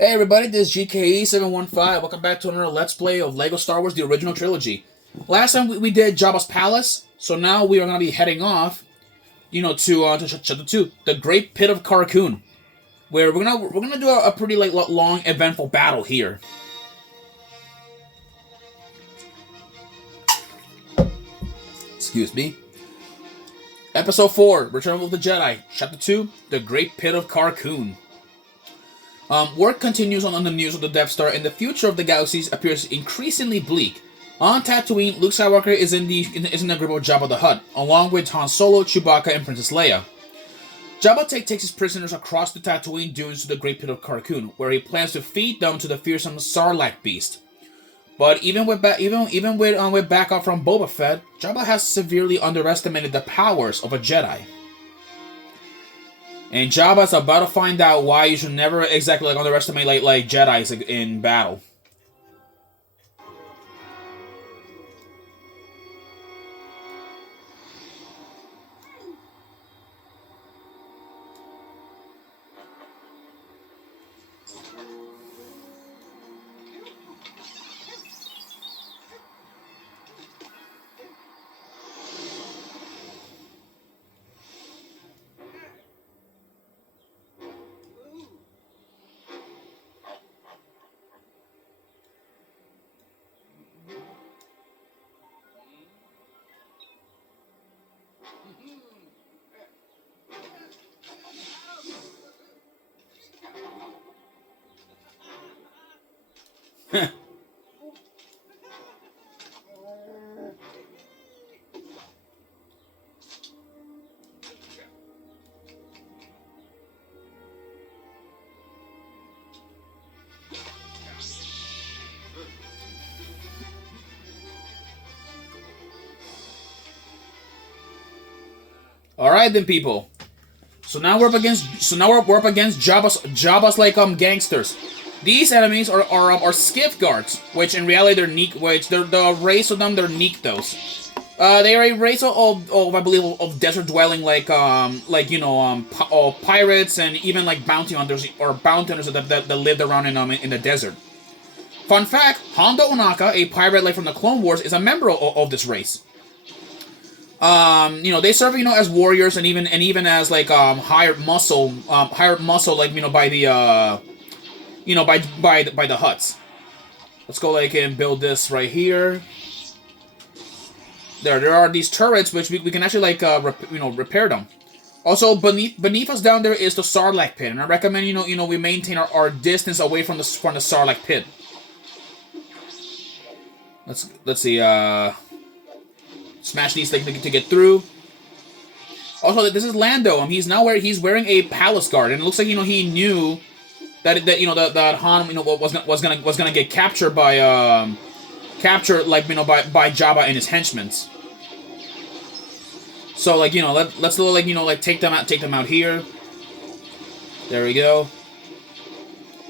Hey everybody, this is GKE715. Welcome back to another Let's Play of LEGO Star Wars The Original Trilogy. Last time we did Jabba's Palace, so now we are going to be heading off, to Chapter 2, The Great Pit of Carcoon, where we're gonna do a pretty long, eventful battle here. Excuse me. Episode 4, Return of the Jedi, Chapter 2, The Great Pit of Carcoon. Work continues on the news of the Death Star, and the future of the galaxies appears increasingly bleak. On Tatooine, Luke Skywalker is in the grip of Jabba the Hutt, along with Han Solo, Chewbacca, and Princess Leia. Jabba takes his prisoners across the Tatooine dunes to the Great Pit of Carcoon, where he plans to feed them to the fearsome Sarlacc beast. But even with backup from Boba Fett, Jabba has severely underestimated the powers of a Jedi. And Jabba's about to find out why you should never exactly underestimate Jedis in battle. Alright then, people. So now we're up against Jabba's gangsters. These enemies are skiff guards, which in reality they're neek. Which they're the race of them. They're neektos. They are a race of I believe of desert dwelling pirates and even bounty hunters that lived around in the desert. Fun fact: Hondo Ohnaka, a pirate from the Clone Wars, is a member of this race. They serve as warriors and even as hired muscle by the by the Hutts. Let's go and build this right here. There are these turrets which we can actually repair them. Also beneath us down there is the Sarlacc pit, and I recommend we maintain our distance away from the Sarlacc pit. Let's see. Smash these things to get through. Also, this is Lando. He's wearing a palace guard, and it looks like he knew that Han was gonna get captured by Jabba and his henchmen. So let's take them out here. There we go.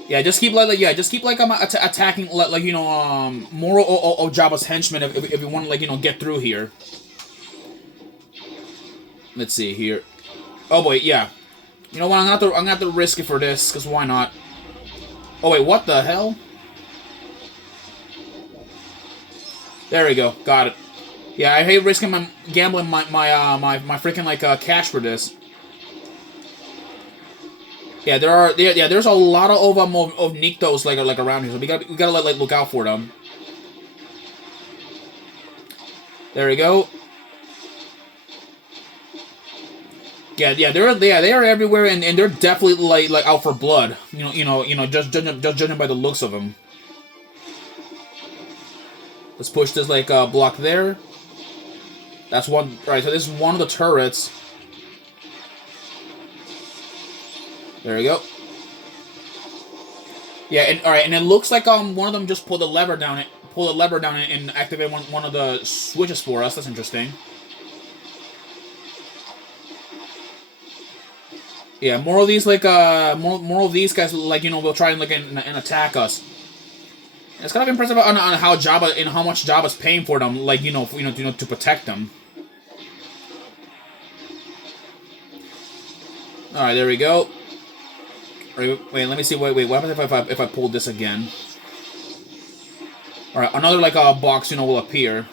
Yeah, just keep attacking more of Jabba's henchmen if you want to get through here. Let's see here. Oh boy, yeah. You know what? I'm gonna have to risk it for this, cause why not? Oh wait, what the hell? There we go, got it. Yeah, I hate risking gambling my freaking cash for this. Yeah, there's a lot of Niktos around here, so we gotta look out for them. There we go. Yeah, they are everywhere, and they're definitely out for blood. Just judging by the looks of them. Let's push this block there. That's one. Right, so this is one of the turrets. There we go. Yeah, and all right, and it looks like one of them just pulled the lever down and activate one of the switches for us. That's interesting. Yeah, more of these more of these guys will try and attack us. And it's kind of impressive on how Jabba and how much Jabba's paying for them, to protect them. All right, there we go. Wait, let me see. Wait. What happens if I pull this again? All right, another like a box, will appear.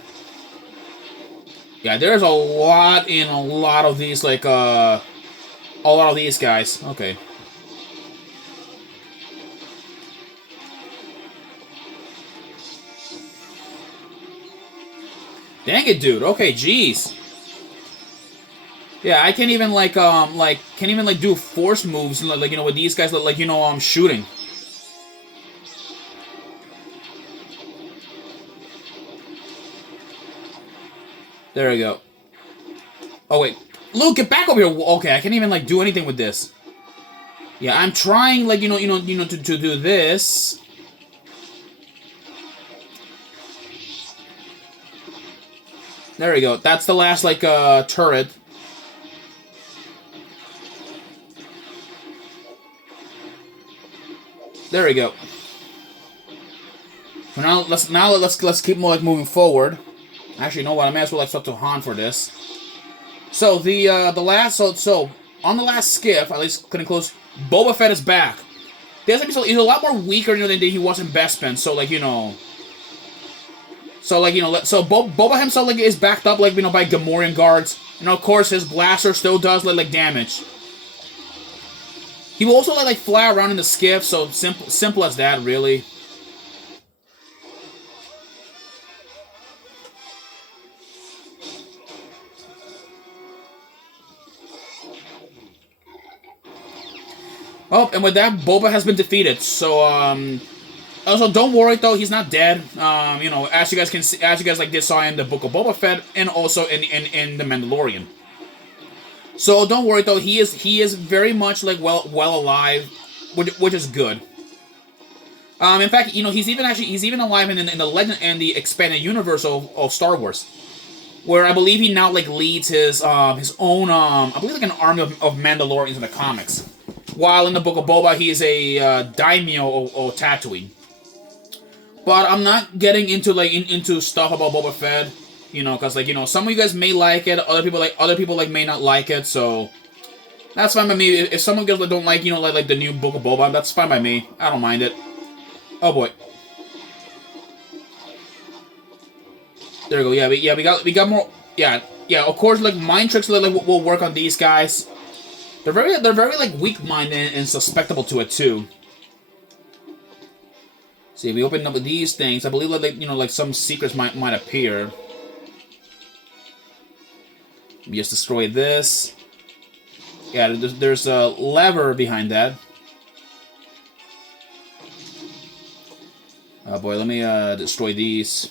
Yeah, there's a lot in a lot of these like a lot of these guys. Okay. Dang it, dude. Okay, jeez. Yeah, I can't even do force moves like with these guys I'm shooting. There we go. Oh wait, Luke, get back over here. Okay, I can't even do anything with this. Yeah, I'm trying to do this. There we go. That's the last turret. There we go. So let's keep moving forward. Actually, you know what? I may as well start to Han for this. So the last so on the last skiff, at least getting close, Boba Fett is back. He's a lot more weaker than he was in Bespin. So So Boba himself is backed up by Gamorrean guards, and of course his blaster still does damage. He will also fly around in the skiff, so simple as that, really. Oh, and with that, Boba has been defeated. So also don't worry though, he's not dead. As you guys can see, as you guys did saw in the Book of Boba Fett, and also in the Mandalorian. So don't worry though, he is very much well alive, which is good. In fact, he's even alive in the Legend and the expanded universe of Star Wars, where I believe he now leads his own I believe an army of Mandalorians in the comics. While in the Book of Boba, he is a daimyo of Tatooine. But I'm not getting into into stuff about Boba Fett, because some of you guys may like it, other people may not like it, so that's fine by me. If some of you guys don't like the new Book of Boba, that's fine by me. I don't mind it. Oh boy. There we go. Yeah, we got more. Yeah. Of course, mind tricks will work on these guys. They're very weak-minded and susceptible to it too. See, if we open up with these things, I believe some secrets might appear. We just destroy this. Yeah, there's a lever behind that. Oh boy, let me destroy these.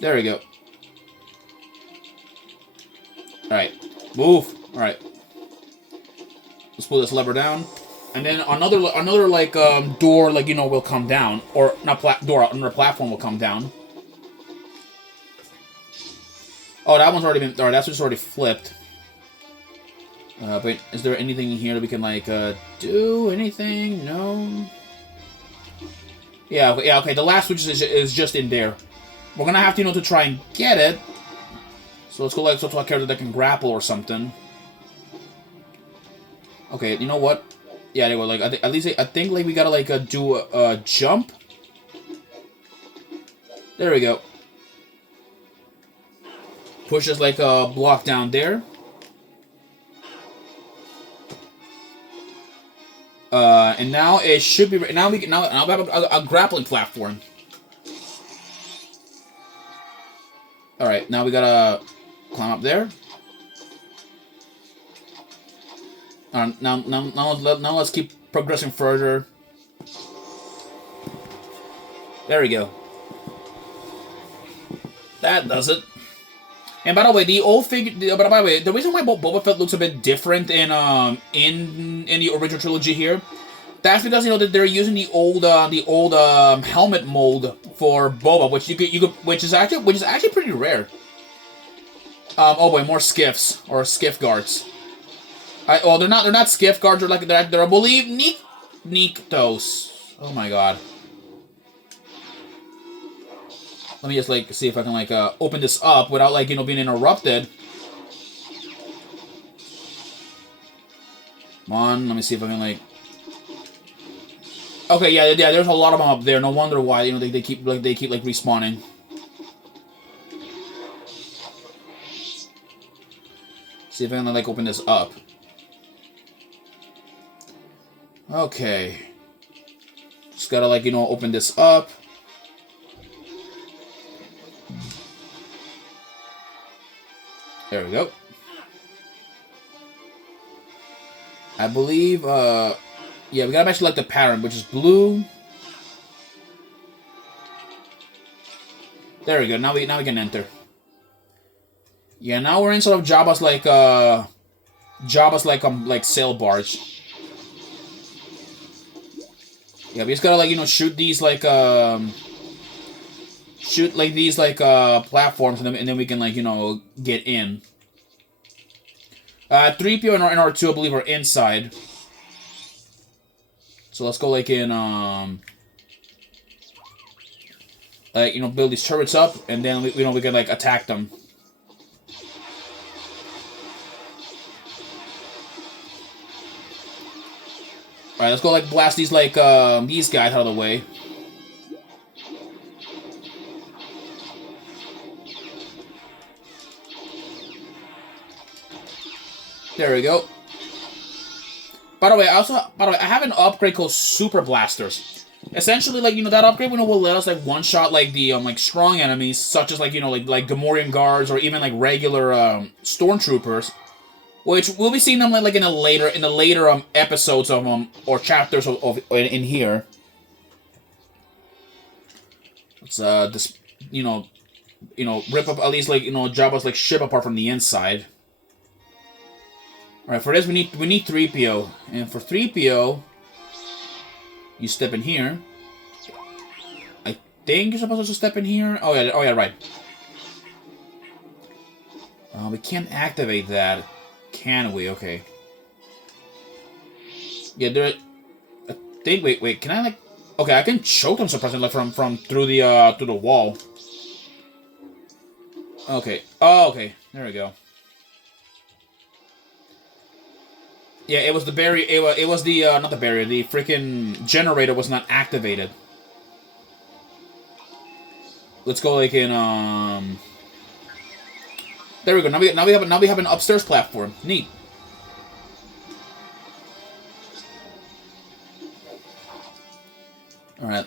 There we go. Alright, move. Alright. Let's pull this lever down. And then another door will come down. Or not door, another platform will come down. Oh, that one's already been that's just already flipped. But is there anything in here that we can do anything? No. Yeah, okay, the last switch is just in there. We're gonna have to to try and get it. So let's go to a character that can grapple or something. Okay, you know what? Yeah, they were at least I think we gotta do a jump. There we go. Push this a block down there. And now it should be now we have a grappling platform. All right, now we gotta climb up there. Now let's keep progressing further. There we go. That does it. And by the way, the reason why Boba Fett looks a bit different in the original trilogy here, that's because that they're using the old helmet mold for Boba, which is actually pretty rare. Oh boy, more skiffs or skiff guards. They're not skiff guards. They're I believe Niktos. Oh my god. Let me just see if I can open this up without being interrupted. Come on, let me see if I can, like... Okay, yeah, there's a lot of them up there. No wonder why, you know, they keep like respawning. See if I can, like, open this up. Okay. Just gotta, like, you know, open this up. There we go. I believe, yeah, we gotta actually like the pattern, which is blue. There we go. Now we can enter. Yeah, now we're in sort of Jabba's like sail barge. Yeah, we just gotta, like, you know, shoot these like platforms, and then we can, like, you know, get in. 3PO and R2, I believe, are inside. So let's go, like, in you know, build these turrets up, and then we can, like, attack them. Alright, let's go, like, blast these, like, these guys out of the way. There we go. By the way, I have an upgrade called Super Blasters. Essentially, like, you know, that upgrade, you know, will let us, like, one-shot, like, the, like, strong enemies, such as, like, you know, like Gamorrean guards, or even, like, regular, stormtroopers. Which we'll be seeing them, like, in the later episodes of or chapters of in here. Let's just, you know, rip up at least, like, you know, Jabba's, like, ship apart from the inside. All right, for this we need 3PO, and for 3PO, you step in here. I think you're supposed to step in here. Oh yeah, right. We can't activate that. Can we? Okay. Yeah, there. I think. Wait. Can I, like? Okay, I can choke them suppressing, like, from through the wall. Okay. Oh, okay. There we go. Yeah, it was the barrier. It was the not the barrier. The freaking generator was not activated. Let's go, like, in There we go. Now we have an upstairs platform. Neat. All right.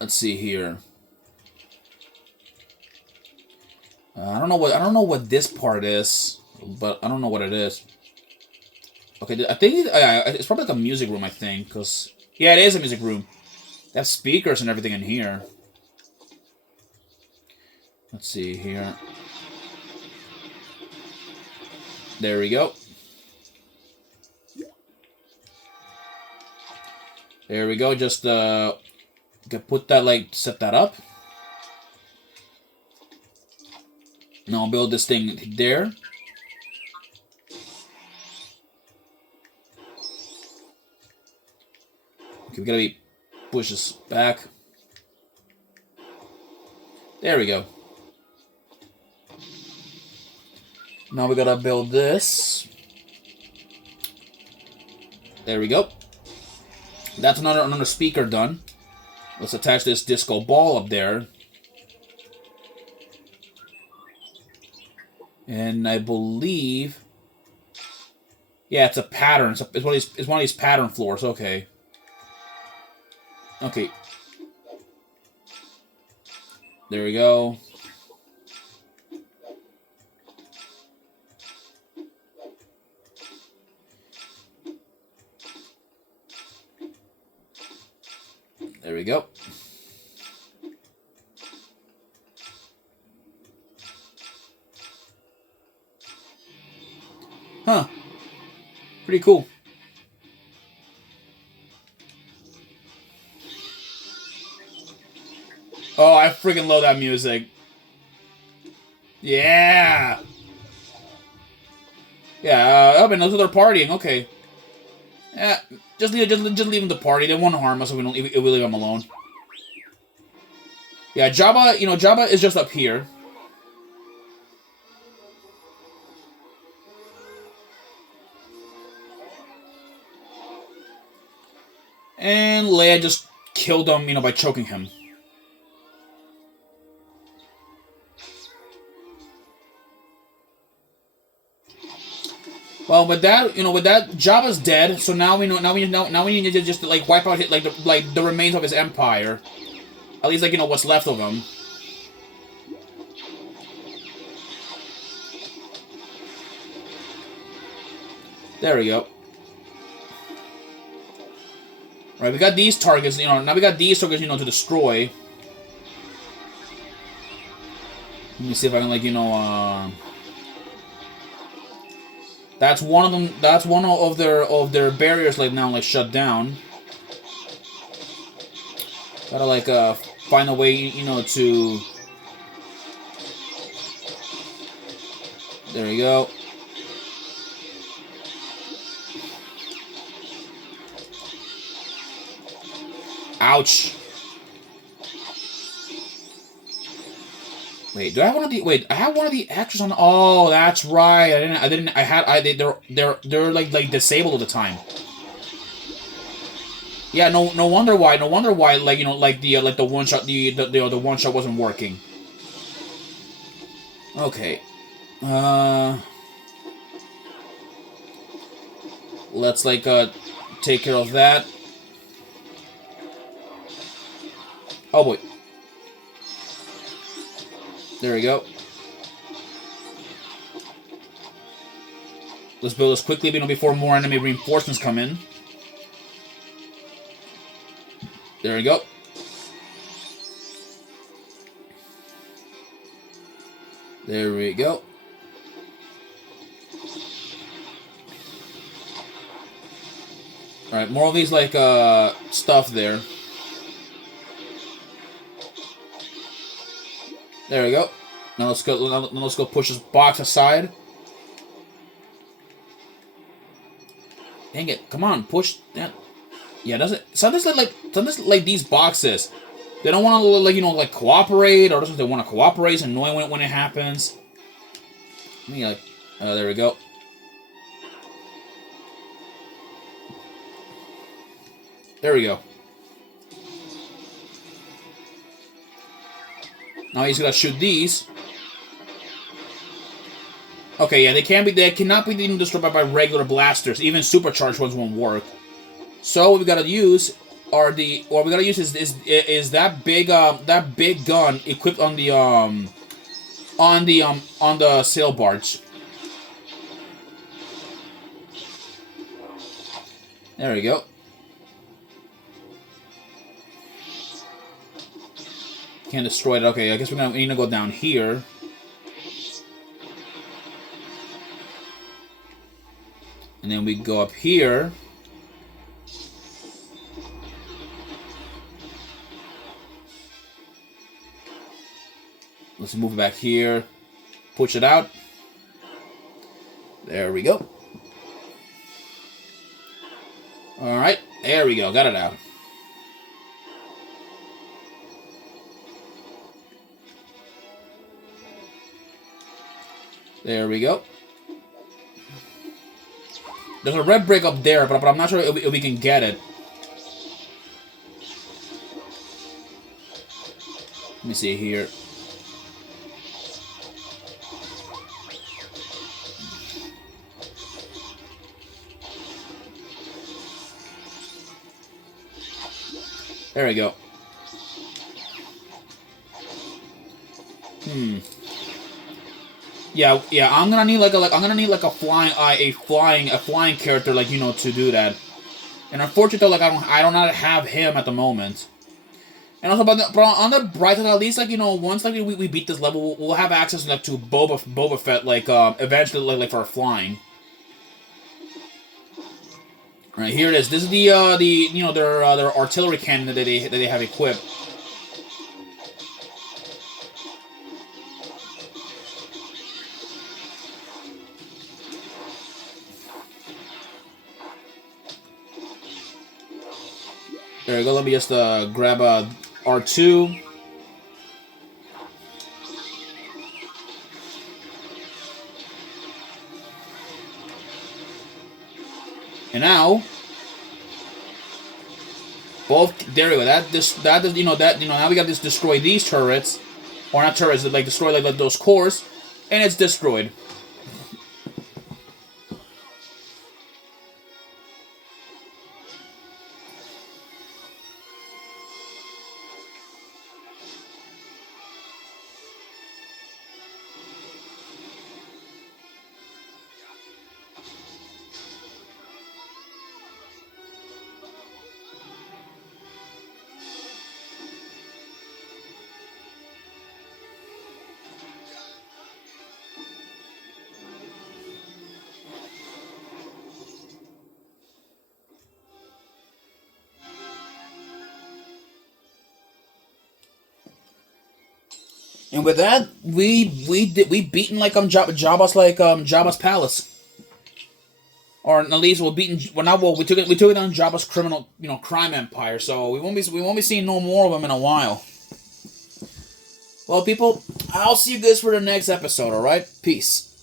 Let's see here. I don't know what this part is, but I don't know what it is. Okay, I think it's probably like a music room. I think, cause yeah, it is a music room. They have speakers and everything in here. Let's see here. There we go. There we go. Just can put that, like, set that up. Now I'll build this thing there. Okay, we gotta push this back. There we go. Now we gotta build this. There we go. That's another speaker done. Let's attach this disco ball up there. And I believe, yeah, it's a pattern. It's one of these pattern floors. Okay. Okay. There we go. There we go. Huh. Pretty cool. Oh, I freaking love that music. Yeah. Yeah, oh, and they're partying. Okay. Yeah, just leave them to party. They won't harm us if we leave them alone. Yeah, Jabba, Jabba is just up here. And Leia just killed him, by choking him. Well, with that, Jabba's dead. So now we know. Now we need to just like wipe out the remains of his empire. At least what's left of him. There we go. Right, we got these targets. Now we got these targets. To destroy. Let me see if I can That's one of them. That's one of their barriers. Now shut down. Gotta find a way. To. There you go. Ouch. Wait, do I have one of the? Wait, I have one of the actors on. Oh, that's right. They're like disabled at the time. Yeah, no wonder why. No wonder why. The one shot the one shot wasn't working. Okay. Let's take care of that. Oh boy. There we go. Let's build this quickly, before more enemy reinforcements come in. There we go. There we go. Alright, more of these stuff there. There we go. Now let's go. Now let's go push this box aside. Dang it! Come on, push that. Yeah, doesn't sometimes like these boxes. They don't want to cooperate, or doesn't they want to cooperate? It's annoying when it happens. Let me there we go. There we go. Now he's gonna shoot these. Okay, yeah, they cannot be even destroyed by regular blasters. Even supercharged ones won't work. So what we gotta use is that big gun equipped on the sail barge. There we go. Can't destroy it. Okay, I guess we need to go down here. And then we go up here. Let's move it back here. Push it out. There we go. Alright, there we go. Got it out. There we go. There's a red brick up there, but I'm not sure if we can get it. Let me see here. There we go. Yeah. I'm gonna need a flying character to do that. And unfortunately, I don't have him at the moment. And also, but on the bright side, at least once we beat this level, we'll have access to Boba Fett eventually for flying. All right, here it is. This is their artillery cannon that they have equipped. There we go. Let me just grab R2. And now, Both there we go. Now we got this destroy these turrets, or not turrets, like destroy like those cores, and it's destroyed. And with that, we beaten like Jabba's Jabba's palace, or at least we're beaten. We took it on Jabba's criminal crime empire. So we won't be seeing no more of them in a while. Well, people, I'll see you guys for the next episode. All right, peace.